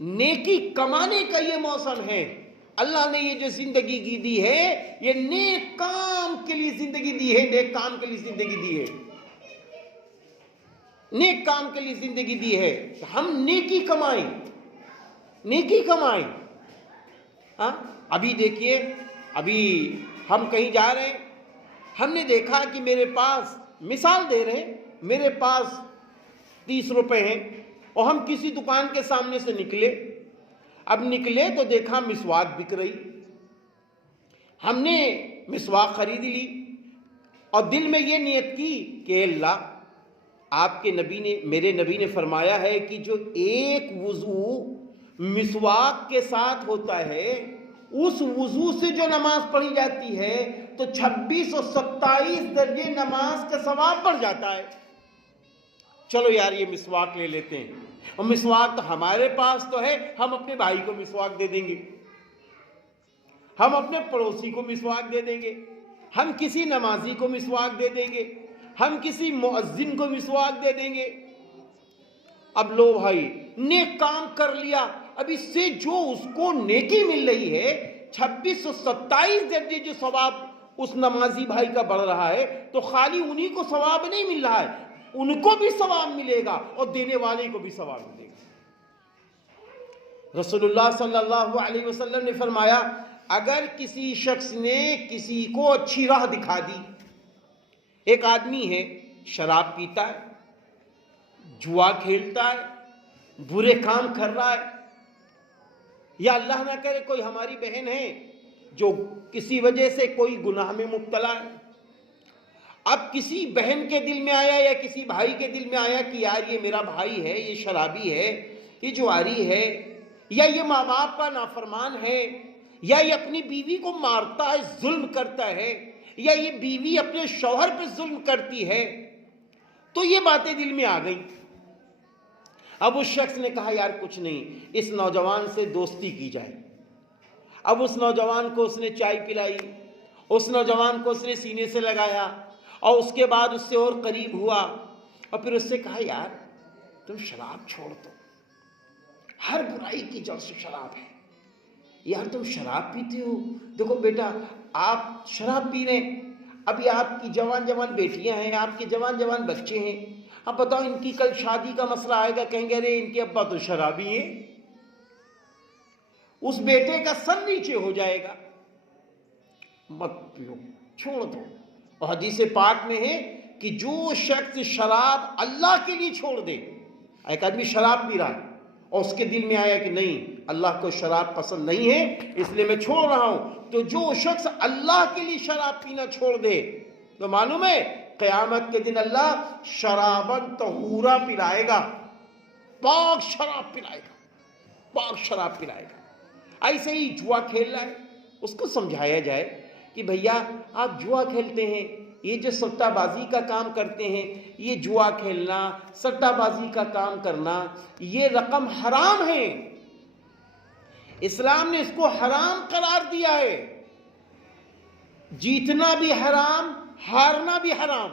نیکی کمانے کا یہ موسم ہے. اللہ نے یہ جو زندگی کی دی ہے یہ نیک کام کے لیے زندگی دی ہے، نیک کام کے لیے زندگی دی ہے، نیک کام کے لیے زندگی دی ہے. ہم نیکی کمائیں، نیکی کمائیں. ہاں ابھی دیکھیے، ابھی ہم کہیں جا رہے ہیں، ہم نے دیکھا کہ میرے پاس، مثال دے رہے ہیں، میرے پاس 30 روپے ہیں اور ہم کسی دکان کے سامنے سے نکلے. اب نکلے تو دیکھا مسواک بک رہی، ہم نے مسواک خرید لی اور دل میں یہ نیت کی کہ اللہ، آپ کے نبی نے، میرے نبی نے فرمایا ہے کہ جو ایک وضو مسواک کے ساتھ ہوتا ہے، اس وضو سے جو نماز پڑھی جاتی ہے تو 26 اور 27 درجے نماز کا ثواب بڑھ جاتا ہے. چلو یار یہ مسواک لے لیتے ہیں. اور مسواک تو ہمارے پاس تو ہے، ہم اپنے بھائی کو مسواک دے دیں گے، ہم اپنے پڑوسی کو مسواک دے دیں گے، ہم کسی نمازی کو مسواک دے دیں گے، ہم کسی مؤذن کو مسواک دے دیں گے. اب لو بھائی نیک کام کر لیا، اب اس سے جو اس کو نیکی مل رہی ہے 26 اور 27 درجے جو ثواب اس نمازی بھائی کا بڑھ رہا ہے، تو خالی انہی کو ثواب نہیں مل رہا ہے، ان کو بھی ثواب ملے گا اور دینے والے کو بھی ثواب ملے گا. رسول اللہ صلی اللہ علیہ وسلم نے فرمایا، اگر کسی شخص نے کسی کو اچھی راہ دکھا دی، ایک آدمی ہے شراب پیتا ہے، جوا کھیلتا ہے، برے کام کر رہا ہے، یا اللہ نہ کرے کوئی ہماری بہن ہے جو کسی وجہ سے کوئی گناہ میں مبتلا ہے. اب کسی بہن کے دل میں آیا یا کسی بھائی کے دل میں آیا کہ یار یہ میرا بھائی ہے، یہ شرابی ہے، یہ جواری ہے، یا یہ ماں باپ کا نافرمان ہے، یا یہ اپنی بیوی کو مارتا ہے، ظلم کرتا ہے، یا یہ بیوی اپنے شوہر پہ ظلم کرتی ہے، تو یہ باتیں دل میں آ گئیں. اب اس شخص نے کہا یار کچھ نہیں، اس نوجوان سے دوستی کی جائے. اب اس نوجوان کو اس نے چائے پلائی، اس نوجوان کو اس نے سینے سے لگایا اور اس کے بعد اس سے اور قریب ہوا اور پھر اس سے کہا یار تم شراب چھوڑ دو، ہر برائی کی جڑ سے شراب ہے، یار تم شراب پیتے ہو، دیکھو بیٹا آپ شراب پی رہے ہیں، ابھی آپ کی جوان جوان بیٹیاں ہیں، آپ کے جوان جوان بچے ہیں، اب بتاؤ ان کی کل شادی کا مسئلہ آئے گا، کہیں گے ارے ان کے ابا تو شرابی ہیں، اس بیٹے کا سر نیچے ہو جائے گا. مت پیو، چھوڑ دو. اور حدیث پاک میں ہے کہ جو شخص شراب اللہ کے لیے چھوڑ دے، ایک آدمی شراب پی رہا ہے اور اس کے دل میں آیا کہ نہیں اللہ کو شراب پسند نہیں ہے اس لیے میں چھوڑ رہا ہوں، تو جو شخص اللہ کے لیے شراب پینا چھوڑ دے تو معلوم ہے قیامت کے دن اللہ شرابن طہورا پلائے گا، پاک شراب پلائے گا، پاک شراب پلائے گا. ایسے ہی جوا کھیل رہا ہے، اس کو سمجھایا جائے کہ بھیا آپ جوا کھیلتے ہیں، یہ جو سٹہ بازی کا کام کرتے ہیں، یہ جوا کھیلنا، سٹہ بازی کا کام کرنا، یہ رقم حرام ہے، اسلام نے اس کو حرام قرار دیا ہے. جیتنا بھی حرام، ہارنا بھی حرام.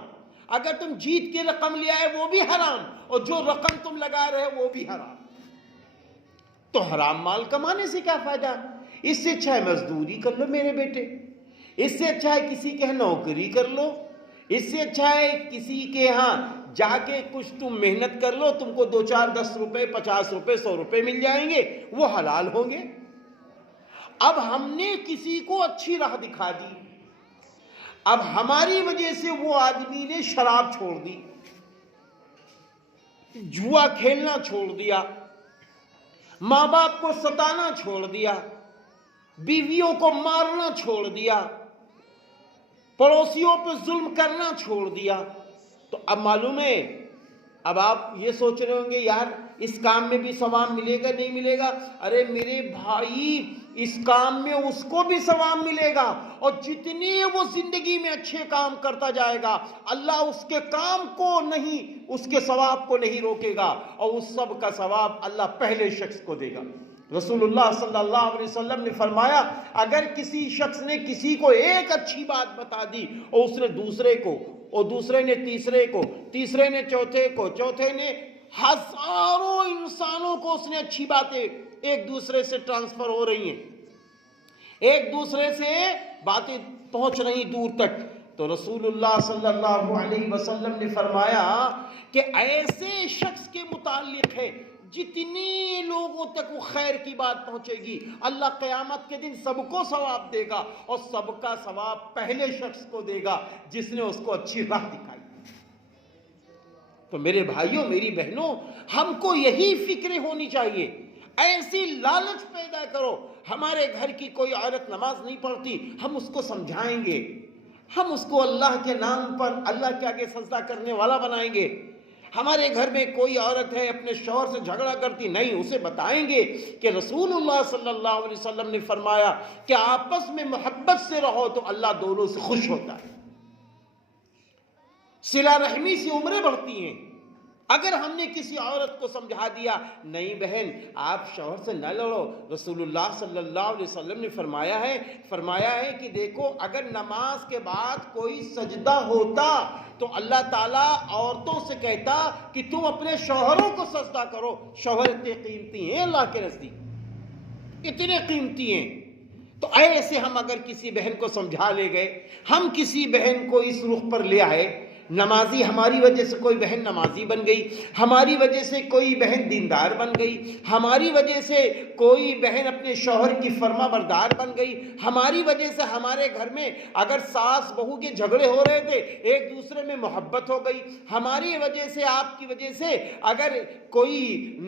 اگر تم جیت کے رقم لے آئے وہ بھی حرام، اور جو رقم تم لگا رہے وہ بھی حرام. تو حرام مال کمانے سے کیا فائدہ؟ اس سے اچھا ہے مزدوری کر لو میرے بیٹے، اس سے اچھا ہے کسی کے نوکری کر لو، اس سے اچھا ہے کسی کے ہاں جا کے کچھ تم محنت کر لو، تم کو 2 4 10 روپے 50 روپے 100 روپے مل جائیں گے، وہ حلال ہوں گے. اب ہم نے کسی کو اچھی راہ دکھا دی، اب ہماری وجہ سے وہ آدمی نے شراب چھوڑ دی، جوا کھیلنا چھوڑ دیا، ماں باپ کو ستانا چھوڑ دیا، بیویوں کو مارنا چھوڑ دیا، پڑوسیوں پہ ظلم کرنا چھوڑ دیا. تو اب معلوم ہے، اب آپ یہ سوچ رہے ہوں گے یار اس کام میں بھی ثواب ملے گا نہیں ملے گا؟ ارے میرے بھائی اس کام میں اس کو بھی ثواب ملے گا، اور جتنے وہ زندگی میں اچھے کام کرتا جائے گا اللہ اس کے کام کو نہیں، اس کے ثواب کو نہیں روکے گا، اور اس سب کا ثواب اللہ پہلے شخص کو دے گا. رسول اللہ صلی اللہ علیہ وسلم نے فرمایا اگر کسی شخص نے کسی کو ایک اچھی بات بتا دی اور اس نے دوسرے کو، اور دوسرے نے تیسرے کو، تیسرے نے چوتھے کو، چوتھے نے ہزاروں انسانوں کو اس نے اچھی باتیں ایک دوسرے سے ٹرانسفر ہو رہی ہیں، ایک دوسرے سے باتیں پہنچ رہی دور تک. تو رسول اللہ صلی اللہ علیہ وسلم نے فرمایا کہ ایسے شخص کے متعلق ہے جتنی لوگوں تک وہ خیر کی بات پہنچے گی، اللہ قیامت کے دن سب کو ثواب دے گا، اور سب کا ثواب پہلے شخص کو دے گا جس نے اس کو اچھی راہ دکھائی. تو میرے بھائیوں، میری بہنوں، ہم کو یہی فکریں ہونی چاہیے. ایسی لالچ پیدا کرو. ہمارے گھر کی کوئی عورت نماز نہیں پڑھتی، ہم اس کو سمجھائیں گے، ہم اس کو اللہ کے نام پر اللہ کے آگے سجدہ کرنے والا بنائیں گے. ہمارے گھر میں کوئی عورت ہے اپنے شوہر سے جھگڑا کرتی، نہیں، اسے بتائیں گے کہ رسول اللہ صلی اللہ علیہ وسلم نے فرمایا کہ آپس میں محبت سے رہو تو اللہ دونوں سے خوش ہوتا ہے. صلہ رحمی سے عمریں بڑھتی ہیں. اگر ہم نے کسی عورت کو سمجھا دیا، نہیں بہن آپ شوہر سے نہ لڑو، رسول اللہ صلی اللہ علیہ وسلم نے فرمایا ہے کہ دیکھو، اگر نماز کے بعد کوئی سجدہ ہوتا تو اللہ تعالیٰ عورتوں سے کہتا کہ تم اپنے شوہروں کو سجدہ کرو. شوہر اتنے قیمتی ہیں اللہ کے نزدیک، اتنے قیمتی ہیں. تو ایسے ہم اگر کسی بہن کو سمجھا لے گئے، ہم کسی بہن کو اس رخ پر لے آئے، نمازی، ہماری وجہ سے کوئی بہن نمازی بن گئی، ہماری وجہ سے کوئی بہن دیندار بن گئی، ہماری وجہ سے کوئی بہن اپنے شوہر کی فرما بردار بن گئی، ہماری وجہ سے ہمارے گھر میں اگر ساس بہو کے جھگڑے ہو رہے تھے ایک دوسرے میں محبت ہو گئی، ہماری وجہ سے، آپ کی وجہ سے اگر کوئی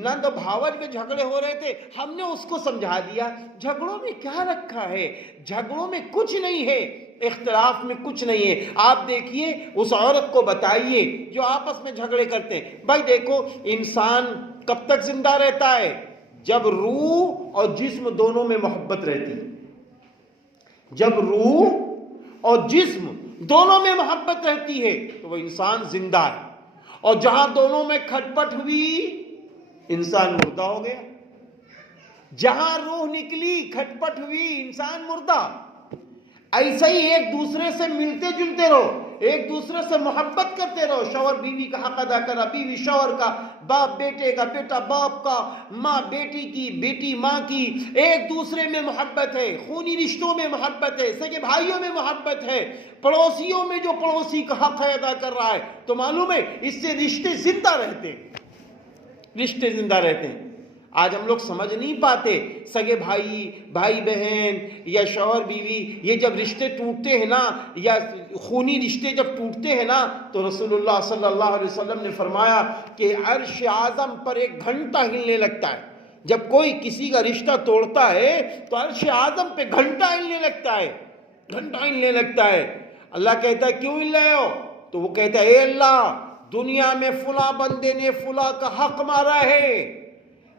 نند بھاوج میں جھگڑے ہو رہے تھے، ہم نے اس کو سمجھا دیا. جھگڑوں میں کیا رکھا ہے؟ جھگڑوں میں کچھ نہیں ہے، اختلاف میں کچھ نہیں ہے. آپ دیکھیے، اس عورت کو بتائیے جو آپس میں جھگڑے کرتے ہیں، بھائی دیکھو، انسان کب تک زندہ رہتا ہے؟ جب روح اور جسم دونوں میں محبت رہتی ہے. جب روح اور جسم دونوں میں محبت رہتی ہے تو وہ انسان زندہ ہے، اور جہاں دونوں میں کھٹپٹ ہوئی انسان مردہ ہو گیا. جہاں روح نکلی، کھٹپٹ ہوئی، انسان مردہ. ایسے ہی ایک دوسرے سے ملتے جلتے رہو، ایک دوسرے سے محبت کرتے رہو. شوہر بیوی کا حق ادا کرا، بیوی شوہر کا، باپ بیٹے کا، بیٹا باپ کا، ماں بیٹی کی، بیٹی ماں کی. ایک دوسرے میں محبت ہے، خونی رشتوں میں محبت ہے، سگے بھائیوں میں محبت ہے، پڑوسیوں میں جو پڑوسی کا حق ادا کر رہا ہے. تو معلوم ہے اس سے رشتے زندہ رہتے ہیں، رشتے زندہ رہتے ہیں. آج ہم لوگ سمجھ نہیں پاتے، سگے بھائی بہن یا شوہر بیوی، یہ جب رشتے ٹوٹتے ہیں نا، یا خونی رشتے جب ٹوٹتے ہیں نا، تو رسول اللہ صلی اللہ علیہ وسلم نے فرمایا کہ عرش اعظم پر 1 گھنٹہ ہلنے لگتا ہے. جب کوئی کسی کا رشتہ توڑتا ہے تو عرش اعظم پہ گھنٹہ ہلنے لگتا ہے، گھنٹہ ہلنے لگتا ہے. اللہ کہتا ہے کیوں ہل رہے ہو؟ تو وہ کہتا ہے اے اللہ، دنیا میں فلاں بندے نے فلاں کا حق مارا ہے،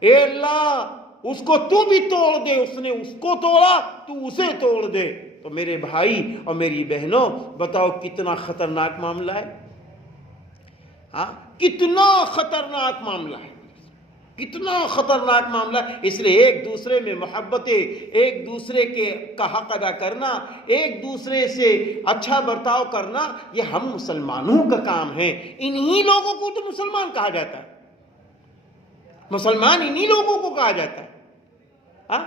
اے اللہ اس کو تو بھی توڑ دے، اس نے اس کو توڑا تو اسے توڑ دے. تو میرے بھائی اور میری بہنوں، بتاؤ کتنا خطرناک معاملہ ہے. ہاں، کتنا خطرناک معاملہ ہے، کتنا خطرناک معاملہ ہے. اس لیے ایک دوسرے میں محبتیں، ایک دوسرے کا حق ادا کرنا، ایک دوسرے سے اچھا برتاؤ کرنا، یہ ہم مسلمانوں کا کام ہے. انہی لوگوں کو تو مسلمان کہا جاتا ہے، مسلمان انہی لوگوں کو کہا جاتا ہے. ہاں،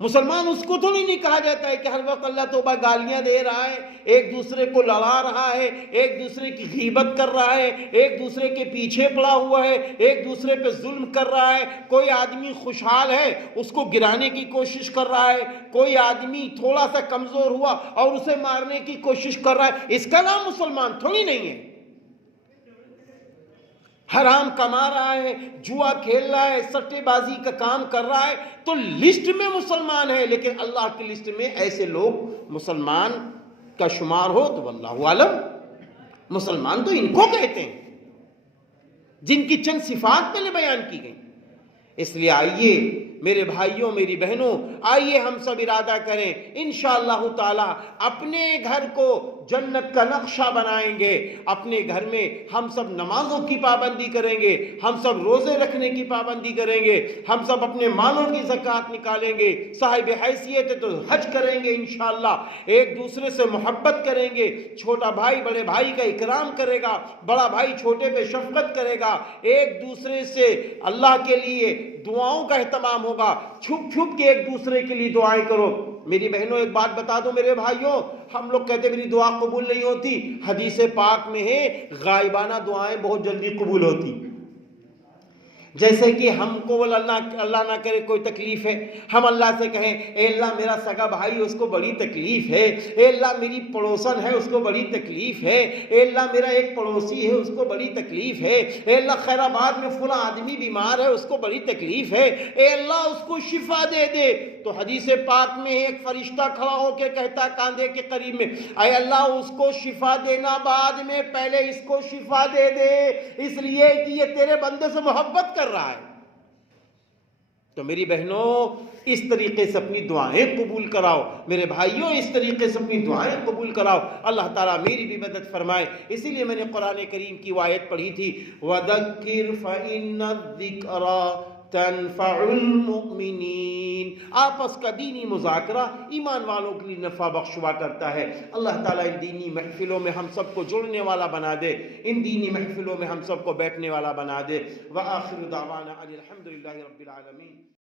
مسلمان اس کو تو نہیں کہا جاتا ہے کہ ہر وقت اللہ توبہ گالیاں دے رہا ہے، ایک دوسرے کو لڑا رہا ہے، ایک دوسرے کی غیبت کر رہا ہے، ایک دوسرے کے پیچھے پڑا ہوا ہے، ایک دوسرے پہ ظلم کر رہا ہے. کوئی آدمی خوشحال ہے اس کو گرانے کی کوشش کر رہا ہے، کوئی آدمی تھوڑا سا کمزور ہوا اور اسے مارنے کی کوشش کر رہا ہے. اس کا نام مسلمان تھوڑی نہیں ہے. حرام کما رہا ہے، جوا کھیل رہا ہے، سٹے بازی کا کام کر رہا ہے تو لسٹ میں مسلمان ہے، لیکن اللہ کی لسٹ میں ایسے لوگ مسلمان کا شمار ہو تو واللہ عالم. مسلمان تو ان کو کہتے ہیں جن کی چند صفات پہلے بیان کی گئی. اس لیے آئیے میرے بھائیوں میری بہنوں آئیے ہم سب ارادہ کریں انشاءاللہ تعالی اپنے گھر کو جنت کا نقشہ بنائیں گے. اپنے گھر میں ہم سب نمازوں کی پابندی کریں گے, ہم سب روزے رکھنے کی پابندی کریں گے, ہم سب اپنے مالوں کی زکوٰۃ نکالیں گے, صاحب حیثیت ہے تو حج کریں گے انشاءاللہ, ایک دوسرے سے محبت کریں گے, چھوٹا بھائی بڑے بھائی کا اکرام کرے گا, بڑا بھائی چھوٹے پہ شفقت کرے گا, ایک دوسرے سے اللہ کے لیے دعاؤں کا اہتمام ہوگا, چھپ چھپ کے ایک دوسرے کے لیے دعائیں کرو. میری بہنوں ایک بات بتا دو میرے بھائیوں, ہم لوگ کہتے میری دعا قبول نہیں ہوتی, حدیث پاک میں ہے غائبانہ دعائیں بہت جلدی قبول ہوتی. جیسے کہ ہم کو اللہ نہ کرے کوئی تکلیف ہے, ہم اللہ سے کہیں اے اللہ میرا سگا بھائی اس کو بڑی تکلیف ہے, اے اللہ میری پڑوسن ہے اس کو بڑی تکلیف ہے, اے اللہ میرا ایک پڑوسی ہے اس کو بڑی تکلیف ہے, اے اللہ خیر آباد میں فلاں آدمی بیمار ہے اس کو بڑی تکلیف ہے, اے اللہ اس کو شفا دے دے. تو حدیث پاک میں ایک فرشتہ کھڑا ہو کے کہتا کاندھے کے قریب میں, اے اللہ اس کو شفا دینا بعد میں, پہلے اس کو شفا دے دے, اس لیے کہ یہ تیرے بندے سے محبت کر رہا ہے. تو میری بہنوں اس طریقے سے اپنی دعائیں قبول کراؤ, میرے بھائیوں اس طریقے سے اپنی دعائیں قبول کراؤ, اللہ تعالیٰ میری بھی مدد فرمائے. اسی لیے میں نے قرآن کریم کی وہ آیت پڑھی تھی, وَذَكِّرْ فَإِنَّ الذِّكْرَى تنفع المؤمنین. آپس کا دینی مذاکرہ ایمان والوں کے لیے نفع بخش ہوا کرتا ہے. اللہ تعالیٰ ان دینی محفلوں میں ہم سب کو جڑنے والا بنا دے, ان دینی محفلوں میں ہم سب کو بیٹھنے والا بنا دے. وآخر دعوانا ان الحمدللہ رب العالمین.